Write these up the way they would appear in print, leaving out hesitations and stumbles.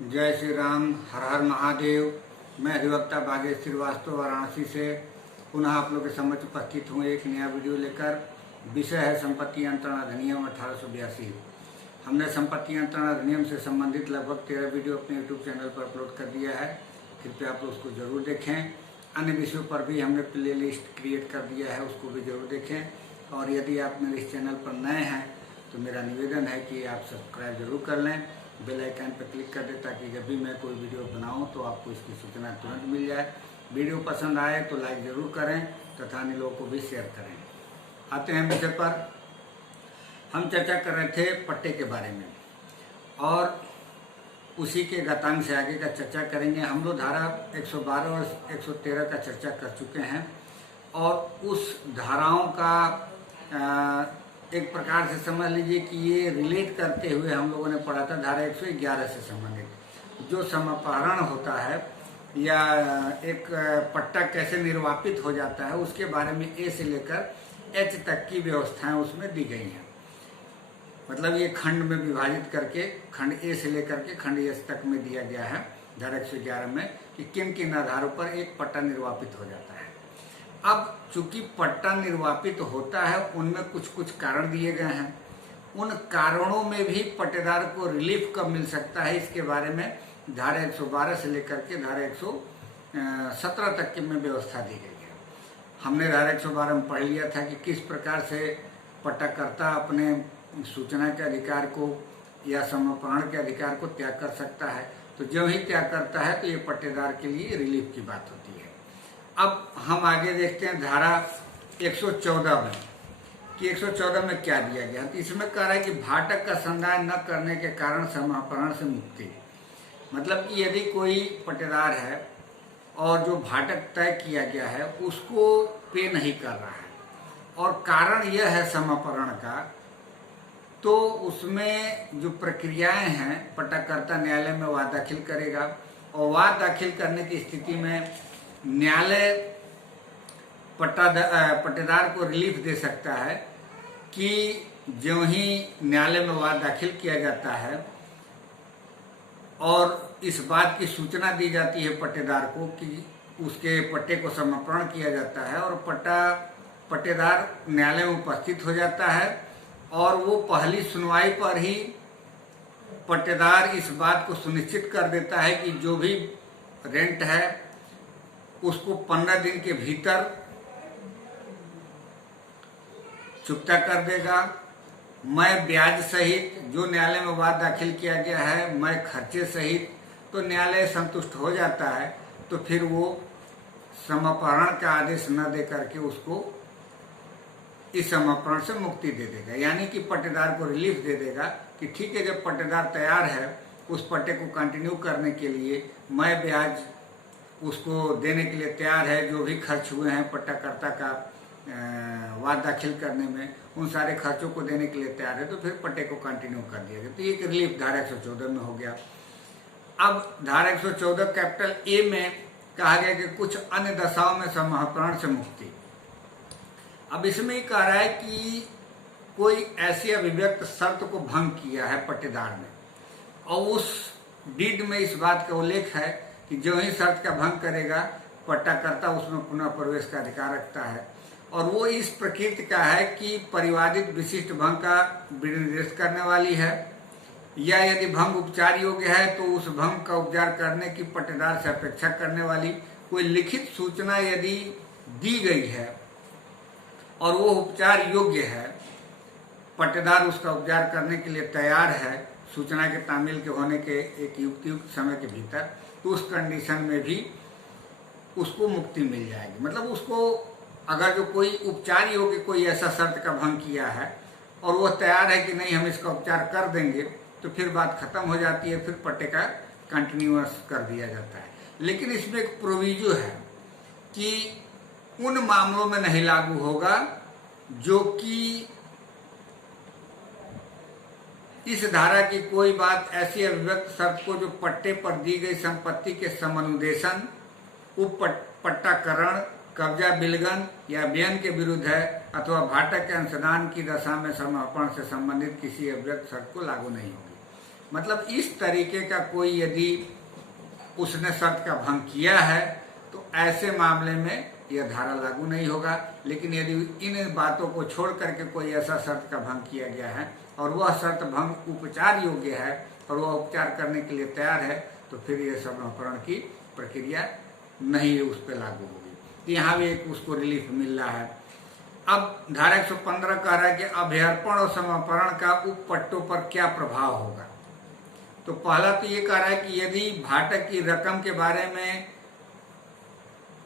जय श्री राम, हर हर महादेव। मैं अधिवक्ता बागेश श्रीवास्तव वाराणसी से पुनः आप लोग के समक्ष उपस्थित हूँ एक नया वीडियो लेकर। विषय है संपत्ति अंतरण अधिनियम 1882। हमने संपत्ति अंतरण अधिनियम से संबंधित लगभग 13 वीडियो अपने यूट्यूब चैनल पर अपलोड कर दिया है। कृपया आप उसको जरूर देखें। अन्य विषयों पर भी हमने प्ले लिस्ट क्रिएट कर दिया है, उसको भी जरूर देखें। और यदि आप मेरे इस चैनल पर नए हैं तो मेरा निवेदन है कि आप सब्सक्राइब जरूर कर लें, बेल आइकन पर क्लिक कर दें ताकि जब भी मैं कोई वीडियो बनाऊं तो आपको इसकी सूचना तुरंत मिल जाए। वीडियो पसंद आए तो लाइक ज़रूर करें तथा अन्य लोगों को भी शेयर करें। आते हैं विषय पर। हम चर्चा कर रहे थे पट्टे के बारे में और उसी के गतांग से आगे का चर्चा करेंगे। हम लोग धारा 112 और 113 का चर्चा कर चुके हैं और उस धाराओं का एक प्रकार से समझ लीजिए कि ये रिलेट करते हुए हम लोगों ने पढ़ा था धारा 111 से संबंधित। जो समापहरण होता है या एक पट्टा कैसे निर्वापित हो जाता है उसके बारे में ए से लेकर एच तक की व्यवस्थाएं उसमें दी गई हैं। मतलब ये खंड में विभाजित करके खंड ए से लेकर के खंड एच तक में दिया गया है धारा 111 में कि किन किन आधारों पर एक पट्टा निर्वापित हो जाता है। अब चूंकि पट्टा निर्वापित होता है उनमें कुछ कुछ कारण दिए गए हैं। उन कारणों में भी पट्टेदार को रिलीफ कब मिल सकता है इसके बारे में धारा 112 से लेकर के धारा 117 तक की में व्यवस्था दी गई है। हमने धारा 112 में पढ़ लिया था कि किस प्रकार से पट्टाकर्ता अपने सूचना के अधिकार को या समर्पण के अधिकार को त्याग कर सकता है। तो जो ही त्याग करता है तो ये पट्टेदार के लिए रिलीफ की बात होती है। अब हम आगे देखते हैं धारा 114 में कि 114 में क्या दिया गया। तो इसमें कह रहा है कि भाटक का संदाय न करने के कारण समापहरण से मुक्ति। मतलब कि यदि कोई पट्टेदार है और जो भाटक तय किया गया है उसको पे नहीं कर रहा है और कारण यह है समापहरण का, तो उसमें जो प्रक्रियाएं हैं पट्टाकर्ता न्यायालय में वाद दाखिल करेगा और वाद दाखिल करने की स्थिति में न्यायालय पट्टेदार को रिलीफ दे सकता है कि जो ही न्यायालय में वाद दाखिल किया जाता है और इस बात की सूचना दी जाती है पट्टेदार को कि उसके पट्टे को समर्पण किया जाता है और पट्टेदार न्यायालय में उपस्थित हो जाता है और वो पहली सुनवाई पर ही पट्टेदार इस बात को सुनिश्चित कर देता है कि जो भी रेंट है उसको 15 दिन के भीतर चुकता कर देगा। मैं ब्याज सहित जो न्यायालय में वाद दाखिल किया गया है, मैं खर्चे सहित, तो न्यायालय संतुष्ट हो जाता है तो फिर वो समापहरण का आदेश न दे करके उसको इस समापहरण से मुक्ति दे देगा। यानी कि पट्टेदार को रिलीफ दे देगा कि ठीक है, जब पट्टेदार तैयार है उस पट्टे को कंटिन्यू करने के लिए, मैं ब्याज उसको देने के लिए तैयार है, जो भी खर्च हुए हैं पट्टाकर्ता का वाद दाखिल करने में उन सारे खर्चों को देने के लिए तैयार है, तो फिर पट्टे को कंटिन्यू कर दिया गया। तो ये रिलीफ धारा 114 में हो गया। अब धारा 114 कैपिटल ए में कहा गया कि कुछ अन्य दशाओं में समापहरण से मुक्ति। अब इसमें कह रहा है कि कोई ऐसी अभिव्यक्त शर्त को भंग किया है पट्टेदार ने और उस डीड में इस बात का उल्लेख है कि जो ही शर्त का भंग करेगा पट्टाकर्ता उसमें पुनः प्रवेश का अधिकार रखता है और वो इस प्रकृति का है कि परिवादित विशिष्ट भंग का विनिर्देश करने वाली है, या यदि भंग उपचार योग्य है तो उस भंग का उपचार करने की पट्टेदार से अपेक्षा करने वाली कोई लिखित सूचना यदि दी गई है और वो उपचार योग्य है, पट्टेदार उसका उपचार करने के लिए तैयार है सूचना के तामील के होने के एक युक्त समय के भीतर, तो उस कंडीशन में भी उसको मुक्ति मिल जाएगी। मतलब उसको अगर जो कोई उपचार योग्य कोई ऐसा शर्त का भंग किया है और वो तैयार है कि नहीं हम इसका उपचार कर देंगे, तो फिर बात खत्म हो जाती है, फिर पट्टे का कंटिन्यूअस कर दिया जाता है। लेकिन इसमें एक प्रोविजो है कि उन मामलों में नहीं लागू होगा जो कि इस धारा की कोई बात ऐसी अभिव्यक्त शर्त को जो पट्टे पर दी गई संपत्ति के समनुदेशन, पट्टाकरण, कब्जा बिलगन या व्ययन के विरुद्ध है अथवा भाटक के अंशदान की दशा में समापन से संबंधित किसी अभिव्यक्त शर्त को लागू नहीं होगी। मतलब इस तरीके का कोई यदि उसने शर्त का भंग किया है तो ऐसे मामले में यह धारा लागू नहीं होगा। लेकिन यदि इन बातों को छोड़ करके कोई ऐसा शर्त का भंग किया गया है और वह शर्त भंग उपचार योग्य है और वह उपचार करने के लिए तैयार है, तो फिर यह समर्पण की प्रक्रिया नहीं उस पर लागू होगी। तो यहाँ भी एक उसको रिलीफ मिल रहा है। अब धारा 115 कह रहा है कि अभ्यर्पण और समर्पण का उपपट्टों पर क्या प्रभाव होगा। तो पहला तो ये कह रहा है कि यदि भाटक की रकम के बारे में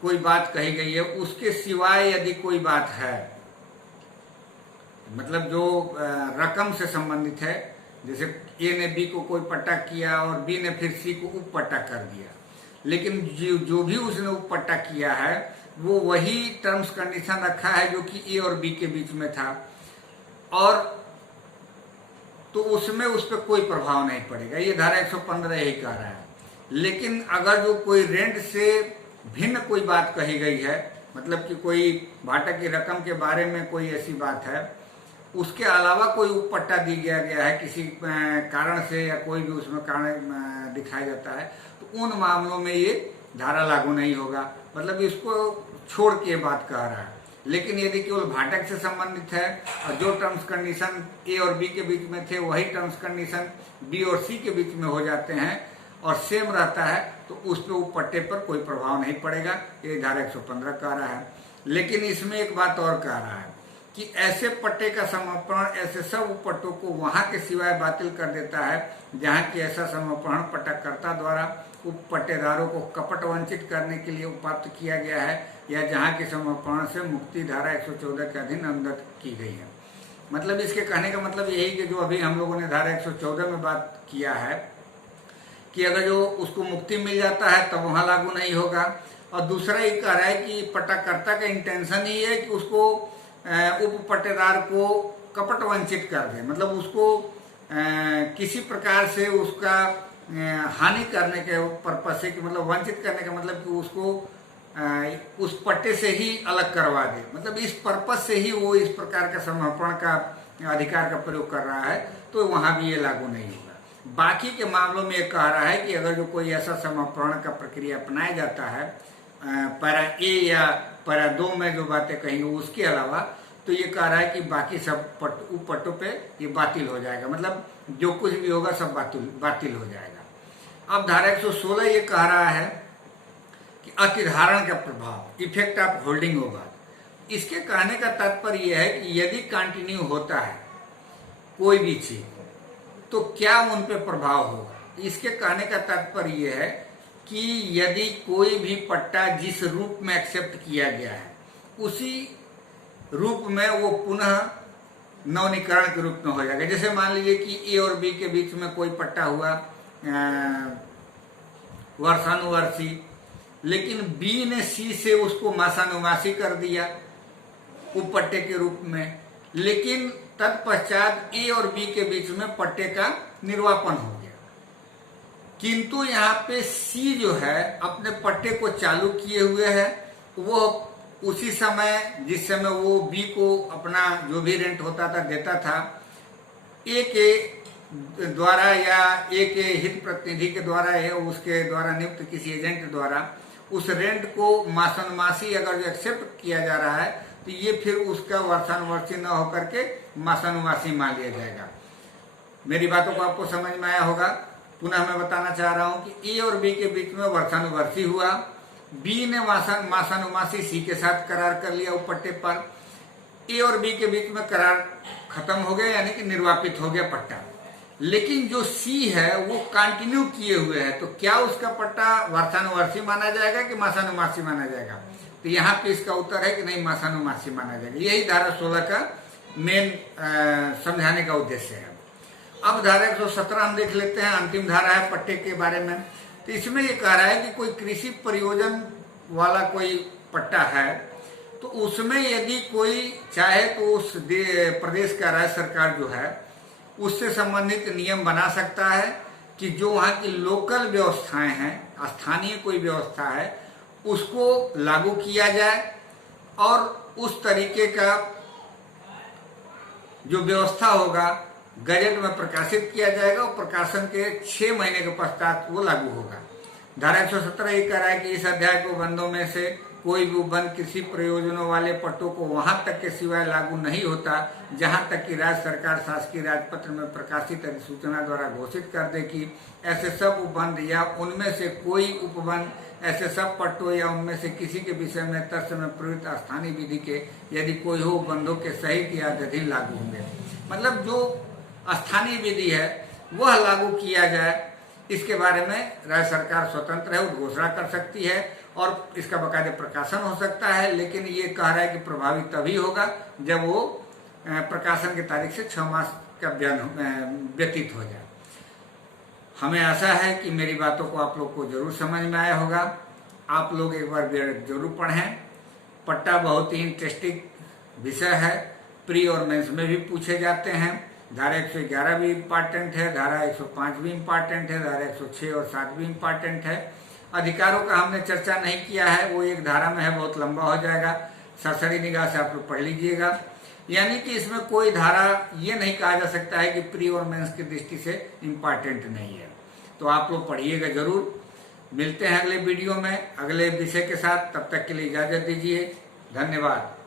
कोई बात कही गई है, उसके सिवाय यदि कोई बात है, मतलब जो रकम से संबंधित है, जैसे ए ने बी को कोई पट्टा किया और बी ने फिर सी को उप पट्टा कर दिया, लेकिन जो भी उसने उप पट्टा किया है वो वही टर्म्स कंडीशन रखा है जो कि ए और बी के बीच में था, और तो उसमें उस पर कोई प्रभाव नहीं पड़ेगा। ये धारा 115 यही कह रहा है। लेकिन अगर जो कोई रेंट से भिन्न कोई बात कही गई है, मतलब कि कोई भाटक की रकम के बारे में कोई ऐसी बात है, उसके अलावा कोई उपपट्टा दी गया है किसी कारण से या कोई भी उसमें कारण दिखाया जाता है, तो उन मामलों में ये धारा लागू नहीं होगा। मतलब इसको छोड़ के बात कह रहा है। लेकिन यदि केवल भाटक से संबंधित है और जो टर्म्स कंडीशन ए और बी के बीच में थे वही टर्म्स कंडीशन बी और सी के बीच में हो जाते हैं और सेम रहता है, तो उस पर उपपट्टे पर कोई प्रभाव नहीं पड़ेगा, ये धारा 115 कह रहा है। लेकिन इसमें एक बात और कह रहा है कि ऐसे पट्टे का समर्पण ऐसे सब उपपट्टों को वहां के सिवाय बातिल कर देता है जहां की ऐसा समर्पण पट्टाकर्ता द्वारा उपपट्टेदारों को कपट वंचित करने के लिए उपात्त किया गया है या जहां के समर्पण से मुक्ति धारा 114 के अधीन अनुदत्त की गई है। मतलब इसके कहने का मतलब यही कि जो अभी हम लोगों ने धारा 114 में बात किया है कि अगर जो उसको मुक्ति मिल जाता है तब वहां लागू नहीं होगा। और दूसरा ये कह रहा है कि पट्टाकर्ता का इंटेंशन ही है कि उसको उप पट्टेदार को कपट वंचित कर दे, मतलब उसको किसी प्रकार से उसका हानि करने के पर्पज से, मतलब वंचित करने का मतलब कि उसको उस पट्टे से ही अलग करवा दे, मतलब इस पर्पज से ही वो इस प्रकार का समर्पण का अधिकार का प्रयोग कर रहा है, तो वहां भी ये लागू नहीं होगा। बाकी के मामलों में ये कह रहा है कि अगर जो कोई ऐसा समर्पण का प्रक्रिया अपनाया जाता है पैरा ए या पैरा 2 में जो बातें कही उसके अलावा, तो ये कह रहा है कि बाकी सब पट्टों पे ये बातिल हो जाएगा, मतलब जो कुछ भी होगा सब बातिल हो जाएगा। अब धारा 116 ये कह रहा है कि अतिधारण का प्रभाव, इफेक्ट ऑफ होल्डिंग ओवर। इसके कहने का तात्पर्य यह है कि यदि कंटिन्यू होता है कोई भी चीज तो क्या उन पे प्रभाव होगा। इसके कहने का तात्पर्य यह है कि यदि कोई भी पट्टा जिस रूप में एक्सेप्ट किया गया है उसी रूप में वो पुनः नवीनीकरण के रूप में हो जाएगा। जैसे मान लीजिए कि ए और बी के बीच में कोई पट्टा हुआ वर्षानुवर्षी, लेकिन बी ने सी से उसको मासानुमासी कर दिया उपपट्टे के रूप में, लेकिन तत्पश्चात ए और बी के बीच में पट्टे का निर्वापन हो गया, किंतु यहाँ पे सी जो है अपने पट्टे को चालू किए हुए है। वो उसी समय जिस समय वो बी को अपना जो भी रेंट होता था देता था, ए के द्वारा या ए के हित प्रतिनिधि के द्वारा या उसके द्वारा नियुक्त किसी एजेंट द्वारा उस रेंट को मासानुमासी अगर जो एक्सेप्ट किया जा रहा है तो ये फिर उसका वर्षानुवर्षी न होकर के मासानुमासी मान लिया जाएगा। मेरी बातों को आपको समझ में आया होगा। पुनः मैं बताना चाह रहा हूं कि ए और बी के बीच में वर्षानुवर्षी हुआ, बी ने मासानुमासी सी के साथ करार कर लिया उपपट्टे पर, ए और बी के बीच में करार खत्म हो गया यानी कि निर्वापित हो गया पट्टा। लेकिन जो सी है वो कंटिन्यू किए हुए है, तो क्या उसका पट्टा वर्षानुवर्षी माना जाएगा कि मासानुमासी माना जाएगा। तो यहाँ पे इसका उत्तर है कि नहीं, मासानुमासी माना जाएगा। यही धारा 16 का मेन समझाने का उद्देश्य है। अब धारा 117 हम देख लेते हैं, अंतिम धारा है पट्टे के बारे में। तो इसमें ये कह रहा है कि कोई कृषि प्रयोजन वाला कोई पट्टा है तो उसमें यदि कोई चाहे तो उस प्रदेश का राज्य सरकार जो है उससे संबंधित नियम बना सकता है कि जो वहाँ की लोकल व्यवस्थाएं हैं, स्थानीय कोई व्यवस्था है, उसको लागू किया जाए और उस तरीके का जो व्यवस्था होगा गजट में प्रकाशित किया जाएगा और प्रकाशन के 6 महीने के पश्चात वो लागू होगा। धारा 117 ये कह रहा है कि इस अध्याय के उपबंधों में से कोई भी उपबंध कृषि प्रयोजनों वाले पट्टों को वहां तक के सिवाय लागू नहीं होता जहां तक कि राज्य सरकार शासकीय राजपत्र में प्रकाशित अधिसूचना द्वारा घोषित कर दे कि ऐसे सब उपबंध या उनमें से कोई उपबंध, ऐसे सब पट्टों या उनमें से किसी के विषय में तत्समय प्रयुक्त स्थानीय विधि के यदि कोई हो उपबंधों के सहित या अधीन लागू होंगे। मतलब जो स्थानीय विधि है वह लागू किया जाए, इसके बारे में राज्य सरकार स्वतंत्र है, घोषणा कर सकती है और इसका बाकायदे प्रकाशन हो सकता है। लेकिन ये कह रहा है कि प्रभावी तभी होगा जब वो प्रकाशन की तारीख से 6 मास का व्यतीत हो जाए। हमें आशा है कि मेरी बातों को आप लोग को जरूर समझ में आया होगा। आप लोग एक बार जरूर पढ़ें। पट्टा बहुत ही इंटरेस्टिंग विषय है, प्री और मेंस में भी पूछे जाते हैं। धारा 111 भी इम्पॉर्टेंट है, धारा 105 भी इम्पॉर्टेंट है, धारा 106 और 7 भी इम्पॉर्टेंट है। अधिकारों का हमने चर्चा नहीं किया है, वो एक धारा में है, बहुत लंबा हो जाएगा, सरसरी निगाह से आप लोग पढ़ लीजिएगा। यानी कि इसमें कोई धारा ये नहीं कहा जा सकता है कि प्री और मेंस की दृष्टि से इम्पॉर्टेंट नहीं है। तो आप लोग पढ़िएगा जरूर। मिलते हैं अगले वीडियो में अगले विषय के साथ, तब तक के लिए इजाजत दीजिए। धन्यवाद।